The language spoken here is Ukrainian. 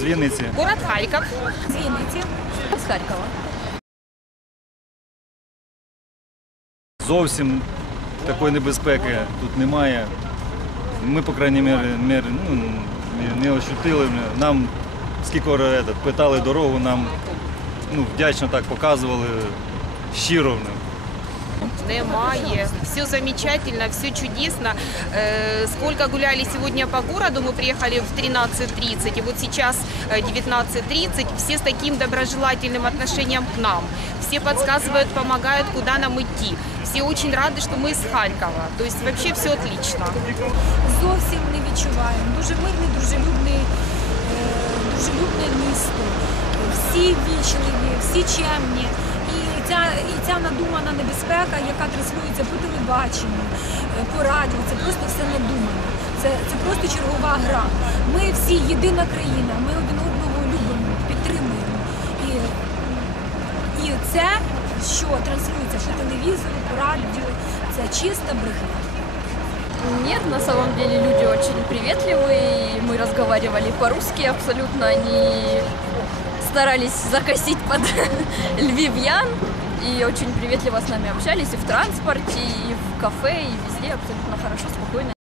з Вінниці. Город Харьков. З Вінниці. З Харкова. Зовсім такої небезпеки тут немає. Ми, по крайній мір, ну, не- не ощутили. Нам скільки питали дорогу, нам ну, вдячно так показували, щиро. ну. Немає. Все замечательно, все чудесно. Э, сколько гуляли сегодня по городу, мы приехали в 13.30, и вот сейчас э, 19.30, все с таким доброжелательным отношением к нам. Все подсказывают, помогают, куда нам идти. Все очень рады, что мы из Харькова. То есть вообще все отлично. Зовсім не відчуваємо. Дуже мирне, дружелюбне, е, дружелюбне місто. Всі вічливі, всі чемні. Ця, і ця надумана небезпека, яка транслюється по телебаченню, е, по радіо, це просто все надумано. Це, це просто чергова гра. Ми всі єдина країна, ми один одного любимо, підтримуємо. І І це, що транслюється по телевізору, по радіо, це чиста брехня. Нет, на самом деле люди очень приветливые. Мы разговаривали по-русски абсолютно. Они старались закосить под львивьян. И очень приветливо с нами общались и в транспорте, и в кафе, и везде абсолютно хорошо, спокойно.